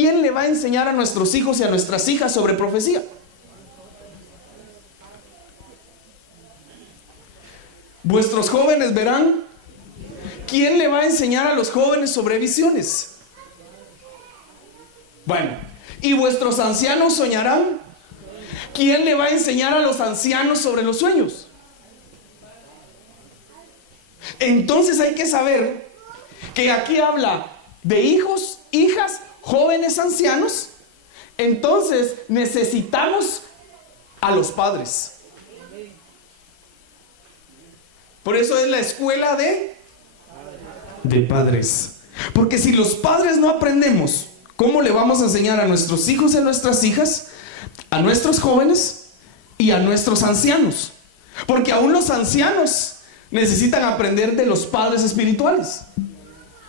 ¿Quién le va a enseñar a nuestros hijos y a nuestras hijas sobre profecía? Vuestros jóvenes verán. ¿Quién le va a enseñar a los jóvenes sobre visiones? Bueno, ¿y vuestros ancianos soñarán? ¿Quién le va a enseñar a los ancianos sobre los sueños? Entonces hay que saber que aquí habla de hijos, hijas, jóvenes, ancianos. Entonces necesitamos a los padres. Por eso es la escuela de padres. Porque si los padres no aprendemos, ¿cómo le vamos a enseñar a nuestros hijos y a nuestras hijas, a nuestros jóvenes y a nuestros ancianos? Porque aún los ancianos necesitan aprender de los padres espirituales.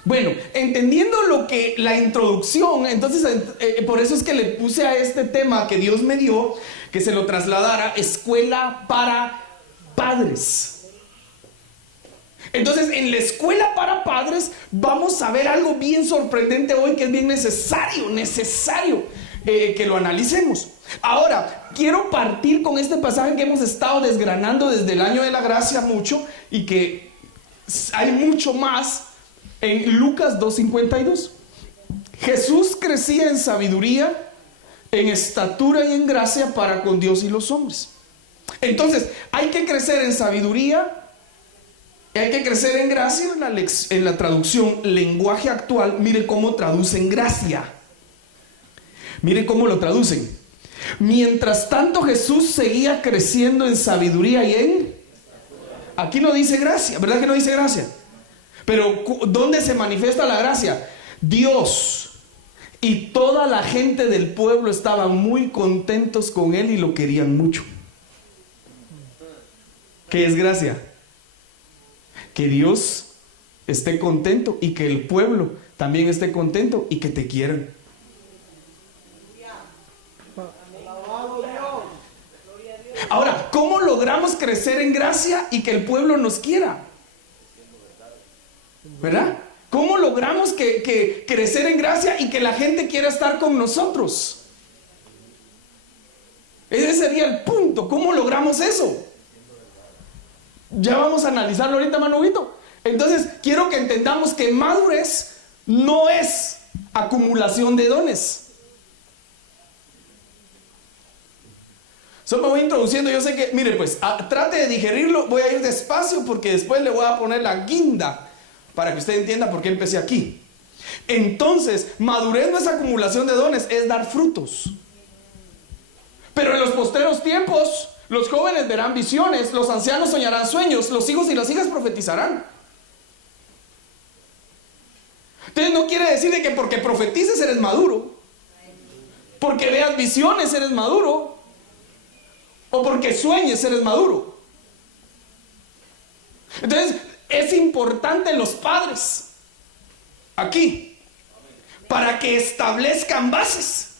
Bueno, entendiendo lo que la introducción, entonces por eso es que le puse a este tema que Dios me dio, que se lo trasladara, escuela para padres. Entonces, en la escuela para padres vamos a ver algo bien sorprendente hoy, que es bien necesario que lo analicemos. Ahora, quiero partir con este pasaje que hemos estado desgranando desde el año de la gracia mucho, y que hay mucho más en Lucas 2:52. Jesús crecía en sabiduría, en estatura y en gracia para con Dios y los hombres. Entonces, hay que crecer en sabiduría, hay que crecer en gracia. En la traducción lenguaje actual, mire cómo traducen gracia. Mire cómo lo traducen. Mientras tanto, Jesús seguía creciendo en sabiduría y en... Aquí no dice gracia, ¿verdad que no dice gracia? Pero ¿dónde se manifiesta la gracia? Dios y toda la gente del pueblo estaban muy contentos con él y lo querían mucho. ¿Qué es gracia? Que Dios esté contento y que el pueblo también esté contento y que te quieran. Ahora, ¿cómo logramos crecer en gracia y que el pueblo nos quiera? ¿Verdad? ¿Cómo logramos que crecer en gracia y que la gente quiera estar con nosotros? Ese sería el punto. ¿Cómo logramos eso? Ya vamos a analizarlo ahorita, Manuguito. Entonces, quiero que entendamos que madurez no es acumulación de dones. Solo me voy introduciendo. Yo sé que, mire pues, trate de digerirlo. Voy a ir despacio porque después le voy a poner la guinda para que usted entienda por qué empecé aquí. Entonces, madurez no es acumulación de dones, es dar frutos. Pero en los posteros tiempos, los jóvenes verán visiones, los ancianos soñarán sueños, los hijos y las hijas profetizarán. Entonces no quiere decir de que porque profetices eres maduro, porque veas visiones eres maduro, o porque sueñes eres maduro. Entonces es importante los padres aquí para que establezcan bases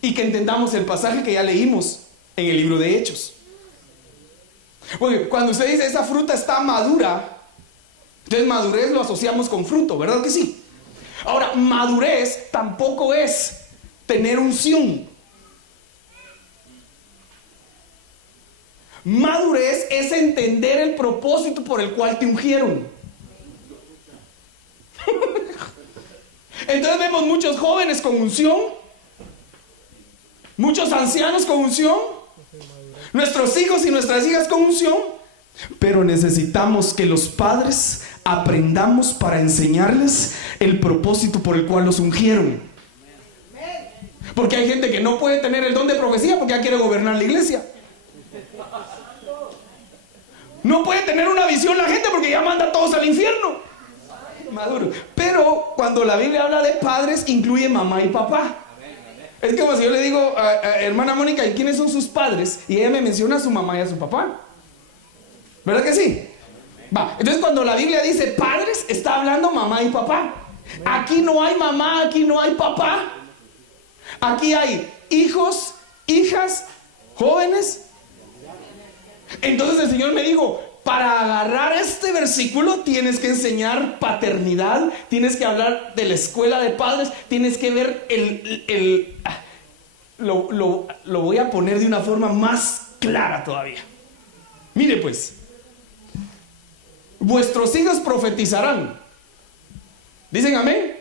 y que entendamos el pasaje que ya leímos en el libro de Hechos. Porque cuando usted dice esa fruta está madura, entonces madurez lo asociamos con fruto, ¿verdad que sí? Ahora, madurez tampoco es tener unción. Madurez es entender el propósito por el cual te ungieron. Entonces vemos muchos jóvenes con unción, muchos ancianos con unción, nuestros hijos y nuestras hijas con unción, pero necesitamos que los padres aprendamos para enseñarles el propósito por el cual los ungieron. Porque hay gente que no puede tener el don de profecía porque ya quiere gobernar la iglesia. No puede tener una visión la gente porque ya manda a todos al infierno. Maduro. Pero cuando la Biblia habla de padres, incluye mamá y papá. Es como si yo le digo a hermana Mónica, ¿y quiénes son sus padres? Y ella me menciona a su mamá y a su papá. ¿Verdad que sí? Va. Entonces cuando la Biblia dice padres, está hablando mamá y papá. Aquí no hay mamá, aquí no hay papá. Aquí hay hijos, hijas, jóvenes. Entonces el Señor me dijo, para agarrar este versículo tienes que enseñar paternidad, tienes que hablar de la escuela de padres, tienes que ver lo voy a poner de una forma más clara todavía. Mire pues, vuestros hijos profetizarán. ¿Dicen amén?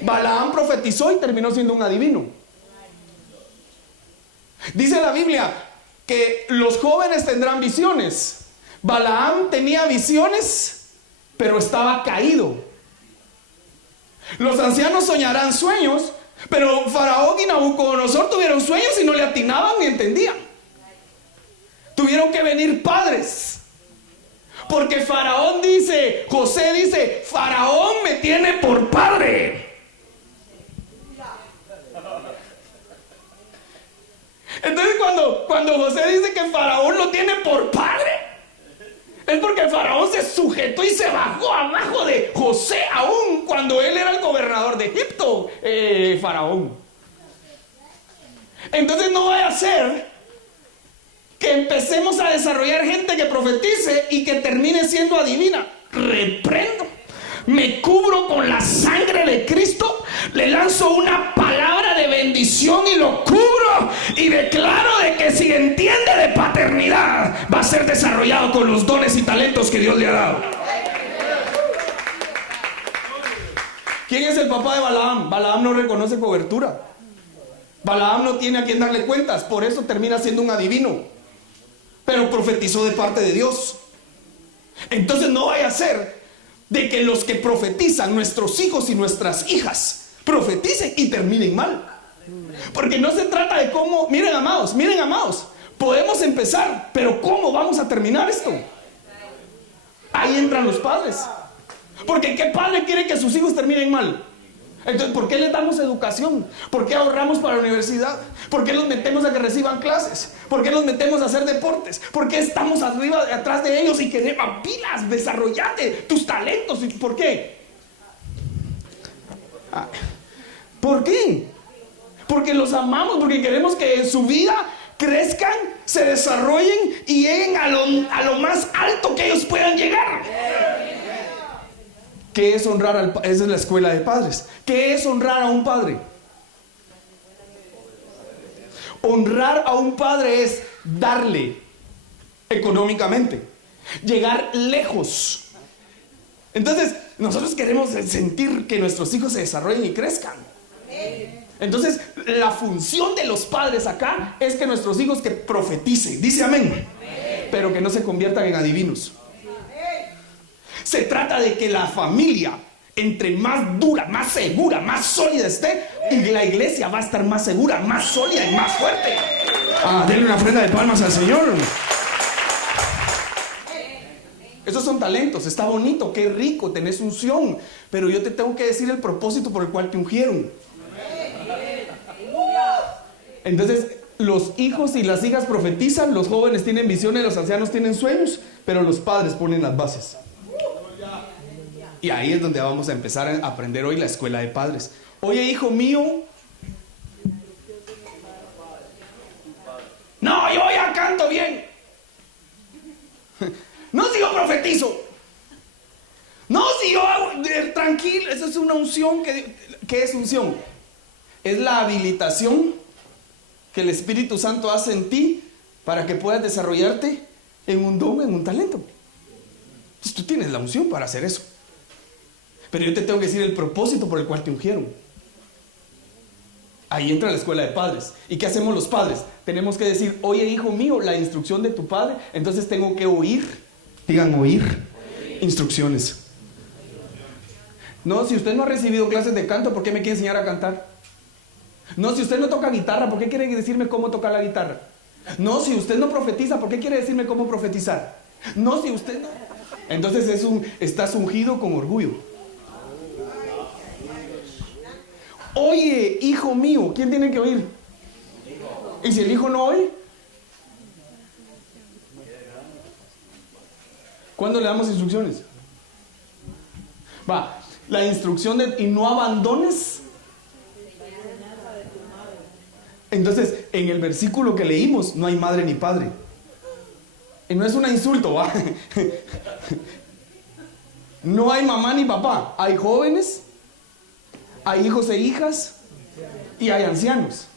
Balaam profetizó y terminó siendo un adivino. Dice la Biblia que los jóvenes tendrán visiones. Balaam tenía visiones, pero estaba caído. Los ancianos soñarán sueños, pero Faraón y Nabucodonosor tuvieron sueños y no le atinaban ni entendían. Tuvieron que venir padres. Porque Faraón dice, José dice, Faraón me tiene por padre. Entonces cuando José dice que Faraón lo tiene por padre, es porque Faraón se sujetó y se bajó abajo de José, aún cuando él era el gobernador de Egipto, Faraón. Entonces no vaya a ser que empecemos a desarrollar gente que profetice y que termine siendo adivina. Reprendo, me cubro con la sangre de Cristo, le lanzo una palabra de bendición y lo cubro y declaro de que si entiende de paternidad va a ser desarrollado con los dones y talentos que Dios le ha dado. ¿Quién es el papá de Balaam? Balaam no reconoce cobertura. Balaam no tiene a quien darle cuentas, por eso termina siendo un adivino, pero profetizó de parte de Dios. Entonces no vaya a ser de que los que profetizan, nuestros hijos y nuestras hijas, profeticen y terminen mal. Porque no se trata de cómo, miren amados, podemos empezar, pero ¿cómo vamos a terminar esto? Ahí entran los padres. Porque ¿qué padre quiere que sus hijos terminen mal? Entonces, ¿por qué les damos educación? ¿Por qué ahorramos para la universidad? ¿Por qué los metemos a que reciban clases? ¿Por qué los metemos a hacer deportes? ¿Por qué estamos atrás de ellos y queremos pilas, desarrollate tus talentos? ¿Por qué? ¿Por qué? Porque los amamos, porque queremos que en su vida crezcan, se desarrollen y lleguen a lo más alto que ellos puedan llegar. ¿Qué es honrar esa es la escuela de padres? ¿Qué es honrar a un padre? Honrar a un padre es darle económicamente, llegar lejos. Entonces, nosotros queremos sentir que nuestros hijos se desarrollen y crezcan. Entonces, la función de los padres acá es que nuestros hijos que profeticen, dice amén, pero que no se conviertan en adivinos. Se trata de que la familia, entre más dura, más segura, más sólida esté, y la iglesia va a estar más segura, más sólida y más fuerte. Denle una ofrenda de palmas al Señor. Esos son talentos, está bonito, qué rico, tenés unción, pero yo te tengo que decir el propósito por el cual te ungieron. Entonces, los hijos y las hijas profetizan, los jóvenes tienen visiones, los ancianos tienen sueños, pero los padres ponen las bases. Y ahí es donde vamos a empezar a aprender hoy la escuela de padres. Oye, hijo mío, no, yo ya canto bien. No, si yo profetizo. No, si yo hago, tranquilo, eso es una unción. ¿Qué es unción? Es la habilitación que el Espíritu Santo hace en ti para que puedas desarrollarte en un don, en un talento. Entonces tú tienes la unción para hacer eso. Pero yo te tengo que decir el propósito por el cual te ungieron. Ahí entra la escuela de padres. ¿Y qué hacemos los padres? Tenemos que decir, oye, hijo mío, la instrucción de tu padre, entonces tengo que oír. Digan oír instrucciones. No, si usted no ha recibido clases de canto, ¿por qué me quiere enseñar a cantar? No, si usted no toca guitarra, ¿por qué quiere decirme cómo tocar la guitarra? No, si usted no profetiza, ¿por qué quiere decirme cómo profetizar? No, si usted no. Entonces estás ungido con orgullo. Oye, hijo mío, ¿quién tiene que oír? ¿Y si el hijo no oye? ¿Cuándo le damos instrucciones? La instrucción de y no abandones. Entonces, en el versículo que leímos no hay madre ni padre. Y no es un insulto, ¿va? No hay mamá ni papá. Hay jóvenes, hay hijos e hijas y hay ancianos.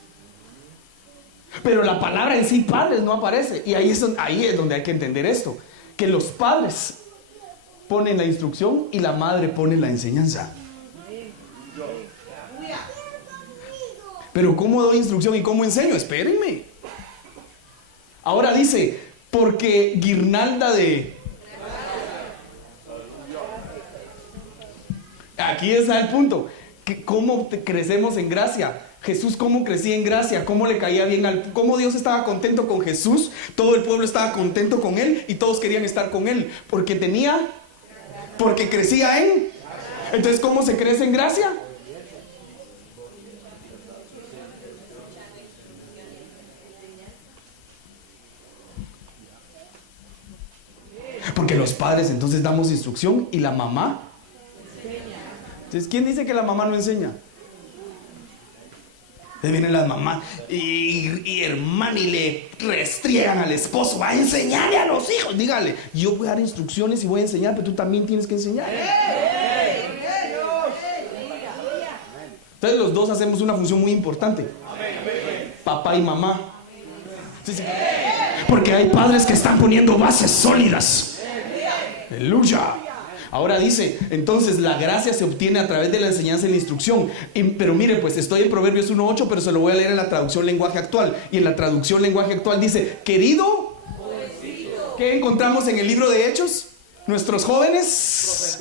Pero la palabra en sí, padres, no aparece. Y ahí es donde hay que entender esto. Que los padres ponen la instrucción y la madre pone la enseñanza. Pero ¿cómo doy instrucción y cómo enseño? Espérenme. Ahora dice, porque guirnalda de... Aquí está el punto. ¿Cómo crecemos en gracia? Jesús, ¿cómo crecía en gracia? ¿Cómo le caía bien cómo Dios estaba contento con Jesús? Todo el pueblo estaba contento con él y todos querían estar con él. Porque crecía en... Entonces, ¿cómo se crece en gracia? Porque los padres entonces damos instrucción y la mamá. Entonces, ¿quién dice que la mamá no enseña? Entonces vienen las mamás y hermano, y le restriegan al esposo. Va a enseñarle a los hijos. Dígale, yo voy a dar instrucciones y voy a enseñar, pero tú también tienes que enseñar. Entonces los dos hacemos una función muy importante. Papá y mamá. Sí, sí. Porque hay padres que están poniendo bases sólidas. Aleluya. Ahora dice, entonces la gracia se obtiene a través de la enseñanza y la instrucción. Pero mire, pues estoy en Proverbios 1:8, pero se lo voy a leer en la traducción lenguaje actual. Y en la traducción lenguaje actual dice, querido, ¿qué encontramos en el libro de Hechos? Nuestros jóvenes.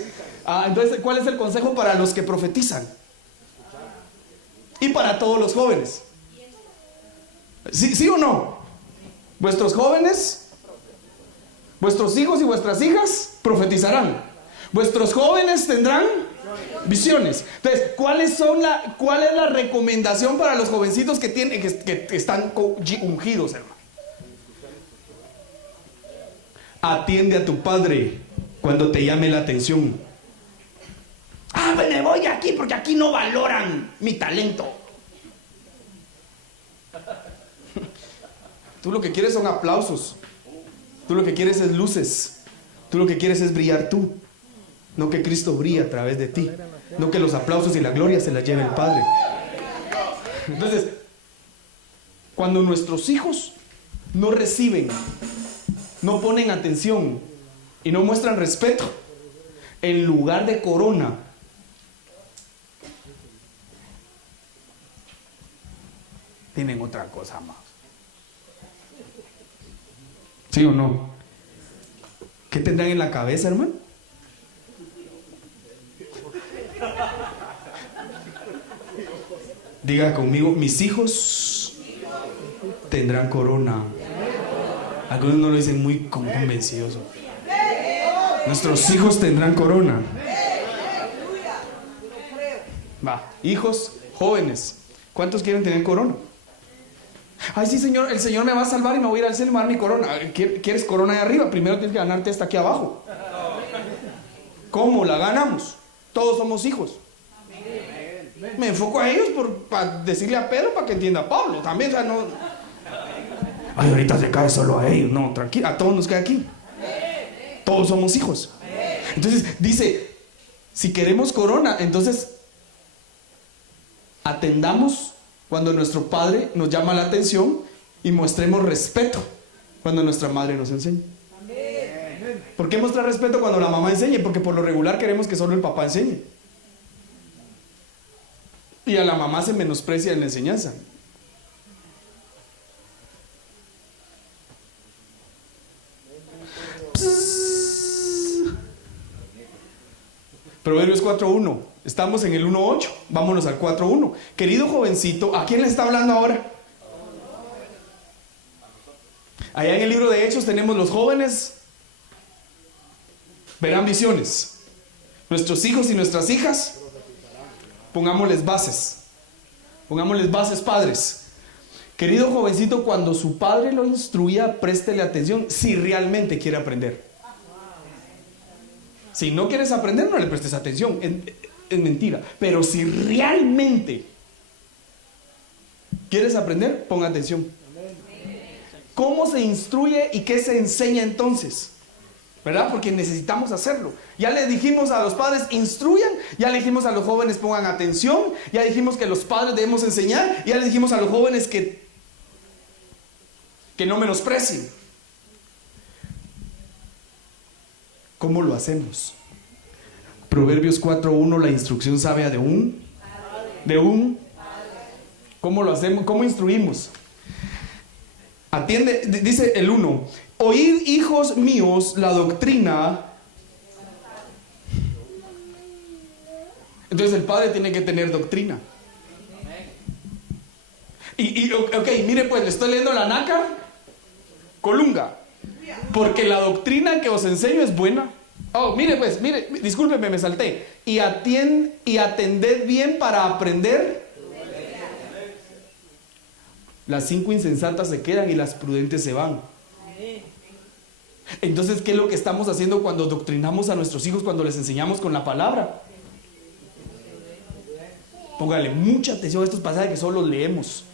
Entonces, ¿cuál es el consejo para los que profetizan? Y para todos los jóvenes. ¿Sí o no? Vuestros jóvenes, vuestros hijos y vuestras hijas profetizarán. Vuestros jóvenes tendrán visiones. Entonces, ¿cuál es la recomendación para los jovencitos que están ungidos, hermano? Atiende a tu padre cuando te llame la atención. Me voy de aquí porque aquí no valoran mi talento. Tú lo que quieres son aplausos. Tú lo que quieres es luces. Tú lo que quieres es brillar tú. No que Cristo brille a través de ti. No que los aplausos y la gloria se las lleve el Padre. Entonces, cuando nuestros hijos no reciben, no ponen atención y no muestran respeto, en lugar de corona, tienen otra cosa más. ¿Sí o no? ¿Qué tendrán en la cabeza, hermano? Diga conmigo, mis hijos tendrán corona. Algunos no lo dicen muy convencidos. Nuestros hijos tendrán corona. Va, hijos jóvenes, ¿cuántos quieren tener corona? Ay, sí, Señor, el Señor me va a salvar y me voy a ir al cielo y me va a dar mi corona. ¿Quieres corona ahí arriba? Primero tienes que ganarte esta aquí abajo. ¿Cómo la ganamos? Todos somos hijos. Me enfoco a ellos para decirle a Pedro para que entienda a Pablo también. O sea, no. Ay, ahorita se cae solo a ellos. No, tranquilo, a todos nos cae aquí. Todos somos hijos. Entonces dice, si queremos corona, entonces atendamos cuando nuestro padre nos llama la atención y mostremos respeto cuando nuestra madre nos enseña. ¿Por qué mostrar respeto cuando la mamá enseñe? Porque por lo regular queremos que solo el papá enseñe. Y a la mamá se menosprecia en la enseñanza. Proverbios 4:1. Estamos en el 1:8. Vámonos al 4:1. Querido jovencito, ¿a quién le está hablando ahora? Allá en el libro de Hechos tenemos los jóvenes. Verán visiones. Nuestros hijos y nuestras hijas, pongámosles bases. Pongámosles bases, padres. Querido jovencito, cuando su padre lo instruya, préstele atención si realmente quiere aprender. Si no quieres aprender, no le prestes atención. Es mentira. Pero si realmente quieres aprender, pon atención. ¿Cómo se instruye y qué se enseña entonces? ¿Verdad? Porque necesitamos hacerlo. Ya le dijimos a los padres, instruyan. Ya le dijimos a los jóvenes, pongan atención. Ya dijimos que los padres debemos enseñar. Ya le dijimos a los jóvenes que no menosprecien. ¿Cómo lo hacemos? Proverbios 4:1, la instrucción sabia de un. ¿Cómo lo hacemos? ¿Cómo instruimos? Atiende, dice el 1: oíd, hijos míos, la doctrina. Entonces el padre tiene que tener doctrina. Ok, mire pues, le estoy leyendo la nácar Colunga, porque la doctrina que os enseño es buena. Oh, mire pues, mire, discúlpeme, me salté. Y atended bien para aprender. Las 5 insensatas se quedan y las prudentes se van. Entonces, ¿qué es lo que estamos haciendo cuando doctrinamos a nuestros hijos, cuando les enseñamos con la palabra? Póngale mucha atención a estos pasajes que solo leemos.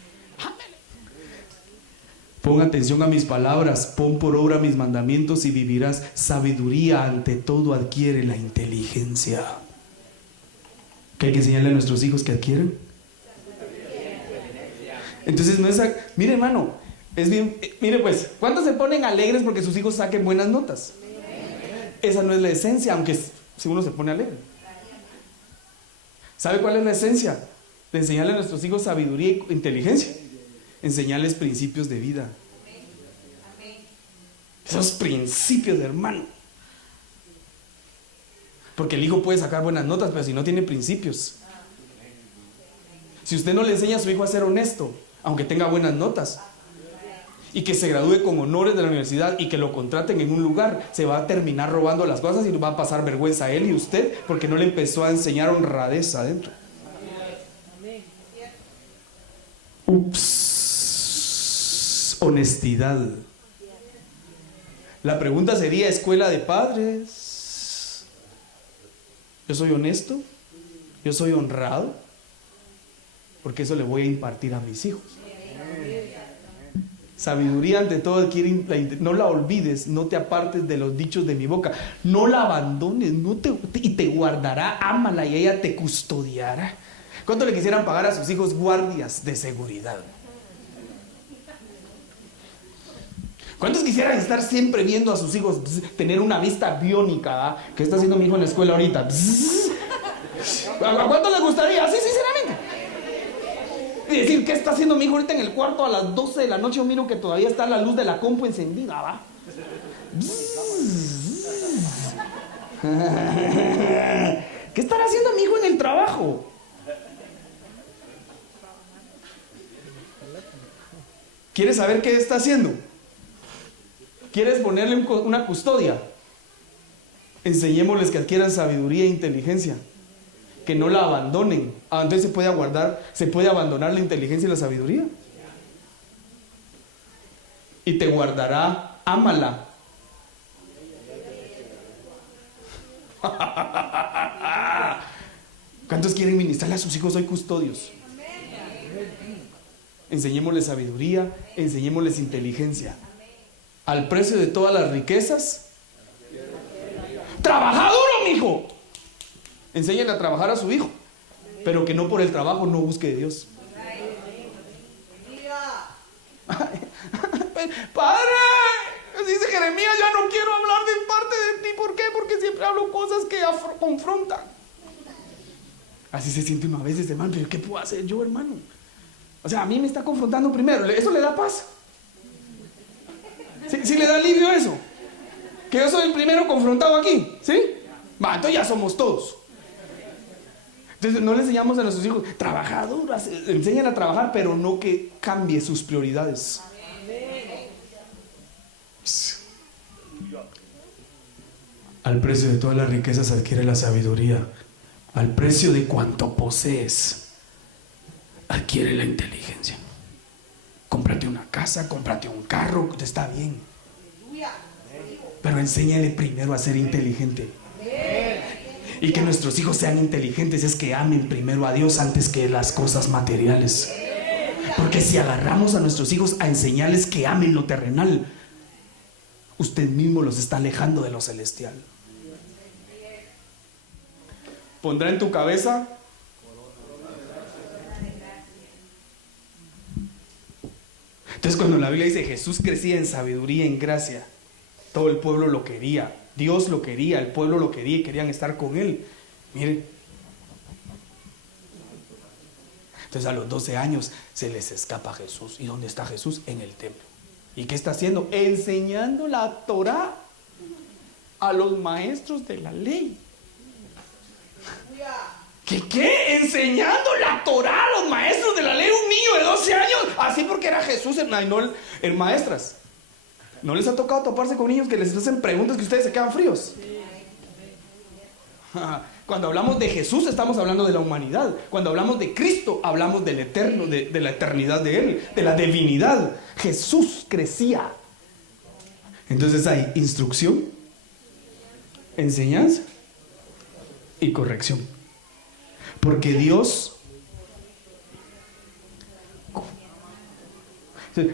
Pon atención a mis palabras, pon por obra mis mandamientos y vivirás. Sabiduría ante todo adquiere la inteligencia. ¿Qué hay que enseñarle a nuestros hijos que adquieren? Entonces no es... Mire, hermano, es bien... Mire pues, ¿cuántos se ponen alegres porque sus hijos saquen buenas notas? Esa no es la esencia, aunque si uno se pone alegre. ¿Sabe cuál es la esencia? De enseñarle a nuestros hijos sabiduría e inteligencia. Enseñarles principios de vida. Esos principios, hermano. Porque el hijo puede sacar buenas notas, pero si no tiene principios. Si usted no le enseña a su hijo a ser honesto, aunque tenga buenas notas, y que se gradúe con honores de la universidad y que lo contraten en un lugar, se va a terminar robando las cosas y va a pasar vergüenza a él y usted, porque no le empezó a enseñar honradez adentro. Honestidad. La pregunta sería: escuela de padres, ¿yo soy honesto? ¿Yo soy honrado? Porque eso le voy a impartir a mis hijos. Sabiduría ante todo adquiere, no la olvides, no te apartes de los dichos de mi boca, no la abandones, y te guardará, ámala y ella te custodiará. ¿Cuánto le quisieran pagar a sus hijos guardias de seguridad? ¿Cuántos quisieran estar siempre viendo a sus hijos, tener una vista biónica? ¿Qué está haciendo mi hijo en la escuela ahorita? ¿A cuánto les gustaría? Sí, sinceramente. Y decir, ¿qué está haciendo mi hijo ahorita en el cuarto a las 12 de la noche? Yo miro que todavía está la luz de la compu encendida, ¿va? ¿Qué estará haciendo mi hijo en el trabajo? ¿Quieres saber qué está haciendo? ¿Quieres ponerle una custodia? Enseñémosles que adquieran sabiduría e inteligencia, que no la abandonen. Entonces se puede abandonar la inteligencia y la sabiduría. Y te guardará, ámala. ¿Cuántos quieren ministrarle a sus hijos hoy custodios? Enseñémosles sabiduría, enseñémosles inteligencia. Al precio de todas las riquezas. ¡Trabaja duro, mijo! Enséñale a trabajar a su hijo, pero que no por el trabajo no busque de Dios. Padre, dice Jeremías, ya no quiero hablar de parte de ti. ¿Por qué? Porque siempre hablo cosas que confrontan. Así se siente uno a veces, hermano. Pero ¿qué puedo hacer yo, hermano? O sea, a mí me está confrontando primero. ¿Eso le da paz? ¿Sí le da alivio eso? Que yo soy el primero confrontado aquí, ¿sí? Va, entonces ya somos todos. Entonces no le enseñamos a nuestros hijos, trabaja duro, enseñan a trabajar, pero no que cambie sus prioridades. Al precio de todas las riquezas adquiere la sabiduría. Al precio de cuanto posees, adquiere la inteligencia. Cómprate una casa, cómprate un carro, te está bien. Pero enséñale primero a ser inteligente. Y que nuestros hijos sean inteligentes es que amen primero a Dios antes que las cosas materiales. Porque si agarramos a nuestros hijos a enseñarles que amen lo terrenal, usted mismo los está alejando de lo celestial. Pondrá en tu cabeza Entonces, cuando la Biblia dice Jesús crecía en sabiduría, en gracia, todo el pueblo lo quería, Dios lo quería, el pueblo lo quería y querían estar con él. Miren, entonces a los 12 años se les escapa Jesús. ¿Y dónde está Jesús? En el templo. ¿Y qué está haciendo? Enseñando la Torá a los maestros de la ley. ¿Qué? Enseñando la Torá a los maestros de la ley, un niño de 12 años. Así porque era Jesús el maestras. ¿No les ha tocado toparse con niños que les hacen preguntas que ustedes se quedan fríos? Cuando hablamos de Jesús estamos hablando de la humanidad. Cuando hablamos de Cristo hablamos del eterno, de la eternidad de Él, de la divinidad. Jesús crecía. Entonces hay instrucción, enseñanza y corrección. Porque Dios...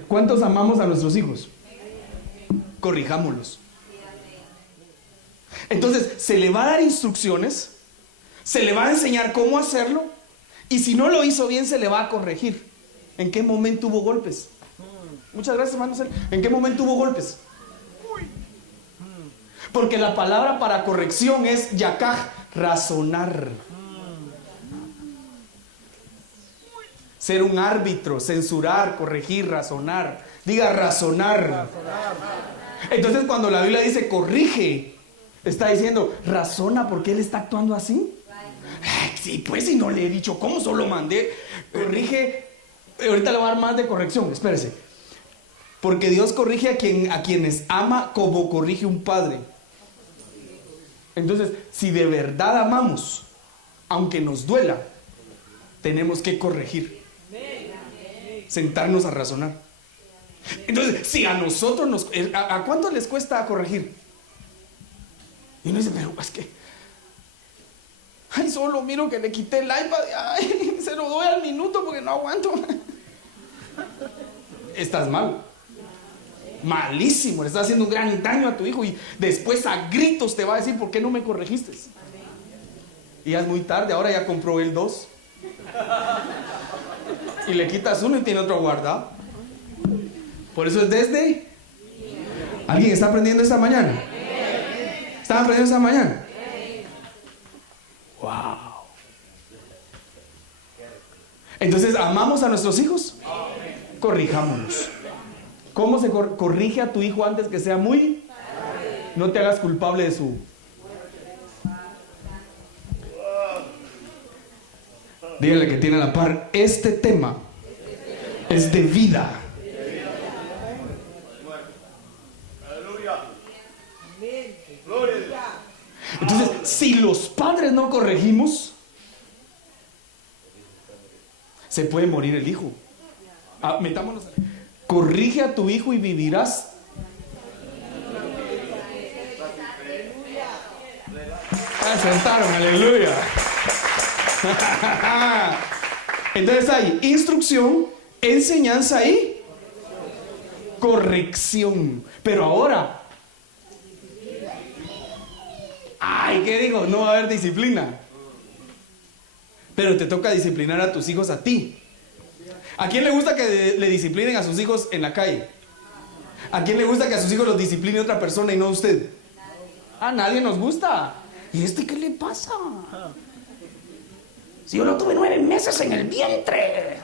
¿Cuántos amamos a nuestros hijos? Corrijámoslos. Entonces se le va a dar instrucciones, se le va a enseñar cómo hacerlo, y si no lo hizo bien se le va a corregir. ¿En qué momento hubo golpes? Muchas gracias, hermano. ¿En qué momento hubo golpes? Porque la palabra para corrección es yakaj, razonar. Ser un árbitro, censurar, corregir, razonar. Diga razonar. Entonces cuando la Biblia dice corrige, está diciendo razona por qué él está actuando así. Sí, pues si no le he dicho cómo, solo mandé. Corrige. Ahorita le voy a dar más de corrección, espérese. Porque Dios corrige a quienes ama como corrige un padre. Entonces, si de verdad amamos, aunque nos duela, tenemos que corregir. Sentarnos a razonar. Entonces, si a nosotros ¿a cuánto les cuesta corregir? Y uno dice, pero es que solo miro que le quité el iPad, se lo doy al minuto porque no aguanto. Estás mal, malísimo, le estás haciendo un gran daño a tu hijo, y después a gritos te va a decir, ¿por qué no me corregiste? Y ya es muy tarde, ahora ya compró él 2 y le quitas uno y tiene otro guardado. Por eso es desde... ¿Alguien está aprendiendo esta mañana? ¿Están aprendiendo esta mañana? Wow. Entonces, ¿amamos a nuestros hijos? Corrijámonos. ¿Cómo se corrige a tu hijo antes que sea muy? No te hagas culpable de su... Dígale que tiene a la par, este tema es de vida. Entonces, si los padres no corregimos, se puede morir el hijo. Metámonos. Corrige a tu hijo y vivirás. Acertaron, aleluya. Entonces hay instrucción, enseñanza y corrección. Pero ahora, ¿qué digo? No va a haber disciplina. Pero te toca disciplinar a tus hijos a ti. ¿A quién le gusta que le disciplinen a sus hijos en la calle? ¿A quién le gusta que a sus hijos los discipline otra persona y no usted? A nadie nos gusta. ¿Y qué le pasa? Si yo lo tuve 9 meses en el vientre,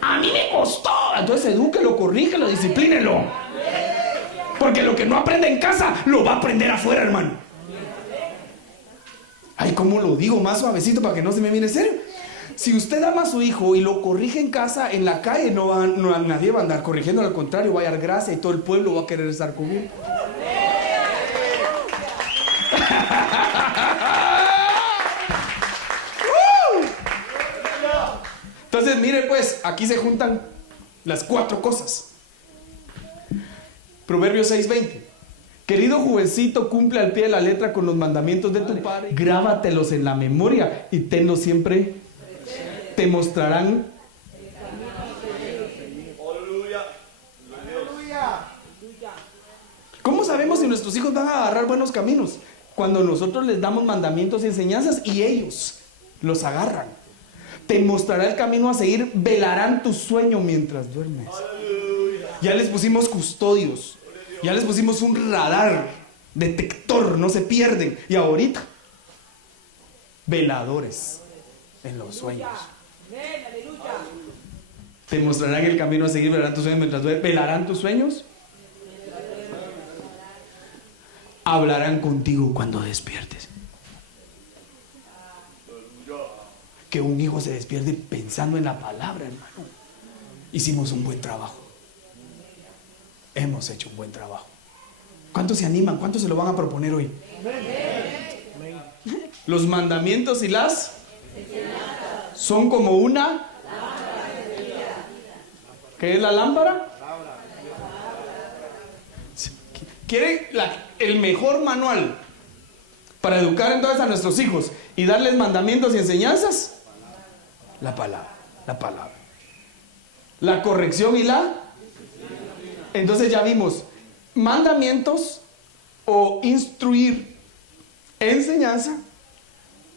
a mí me costó. Entonces edúquelo, corrígelo, disciplínelo. Porque lo que no aprende en casa lo va a aprender afuera, hermano. ¿Cómo lo digo más suavecito para que no se me mire serio? Si usted ama a su hijo y lo corrige en casa, en la calle nadie va a andar corrigiendo, al contrario, va a dar gracia y todo el pueblo va a querer estar con él. Entonces, mire pues, aquí se juntan las 4 cosas. Proverbios 6:20. Querido jovencito, cumple al pie de la letra con los mandamientos de tu padre. Grábatelos en la memoria y tenlos siempre. Te mostrarán nuestros hijos van a agarrar buenos caminos cuando nosotros les damos mandamientos y enseñanzas y ellos los agarran. Te mostrará el camino a seguir, velarán tu sueño mientras duermes. Ya les pusimos custodios, ya les pusimos un radar, detector, no se pierden. Y ahorita, veladores en los sueños. Te mostrarán el camino a seguir, velarán tus sueños mientras duermes. ¿Velarán tus sueños? Hablarán contigo cuando despiertes. Que un hijo se despierte pensando en la palabra, hermano. Hicimos un buen trabajo. Hemos hecho un buen trabajo. ¿Cuántos se animan? ¿Cuántos se lo van a proponer hoy? Los mandamientos y las son como una. ¿Qué es la lámpara? ¿Quiere el mejor manual para educar entonces a nuestros hijos y darles mandamientos y enseñanzas? La palabra, la palabra. La corrección y la. Entonces ya vimos mandamientos o instruir, enseñanza,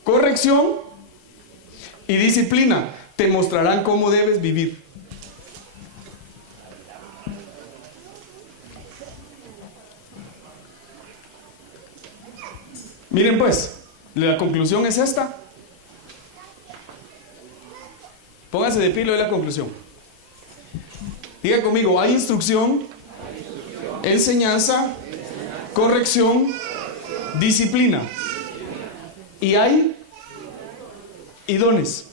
corrección y disciplina. Te mostrarán cómo debes vivir. Miren pues, la conclusión es esta. Pónganse de pie y le doy la conclusión. Diga conmigo, hay instrucción, enseñanza, corrección, disciplina. Y hay dones.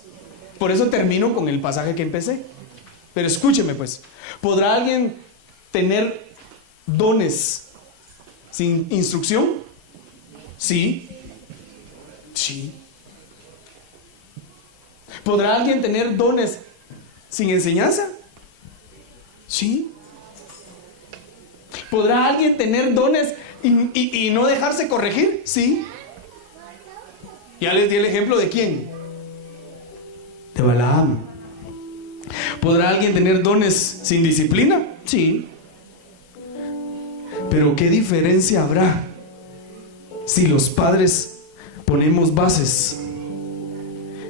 Por eso termino con el pasaje que empecé. Pero escúcheme pues, ¿podrá alguien tener dones sin instrucción? Sí. Sí. ¿Podrá alguien tener dones sin enseñanza? Sí. ¿Podrá alguien tener dones y no dejarse corregir? Sí. Ya les di el ejemplo de quién. De Balaam. ¿Podrá alguien tener dones sin disciplina? Sí. Pero ¿qué diferencia habrá si los padres ponemos bases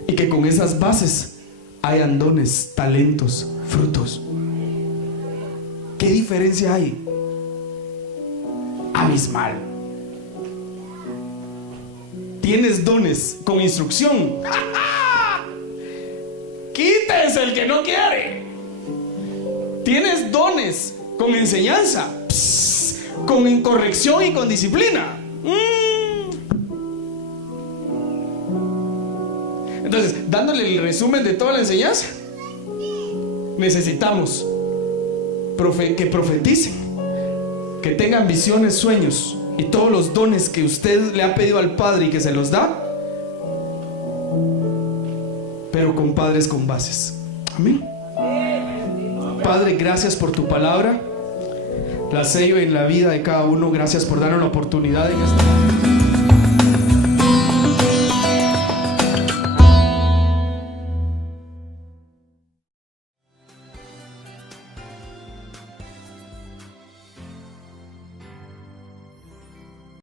y que con esas bases hayan dones, talentos, frutos? ¿Qué diferencia hay? Abismal. Tienes dones con instrucción. Quítese el que no quiere. Tienes dones con enseñanza, con incorrección y con disciplina. Entonces, dándole el resumen de toda la enseñanza, necesitamos que profeticen, que tengan visiones, sueños y todos los dones que usted le ha pedido al Padre y que se los da, pero con padres con bases. Amén. Padre, gracias por tu palabra. La sello en la vida de cada uno. Gracias por darnos la oportunidad en esta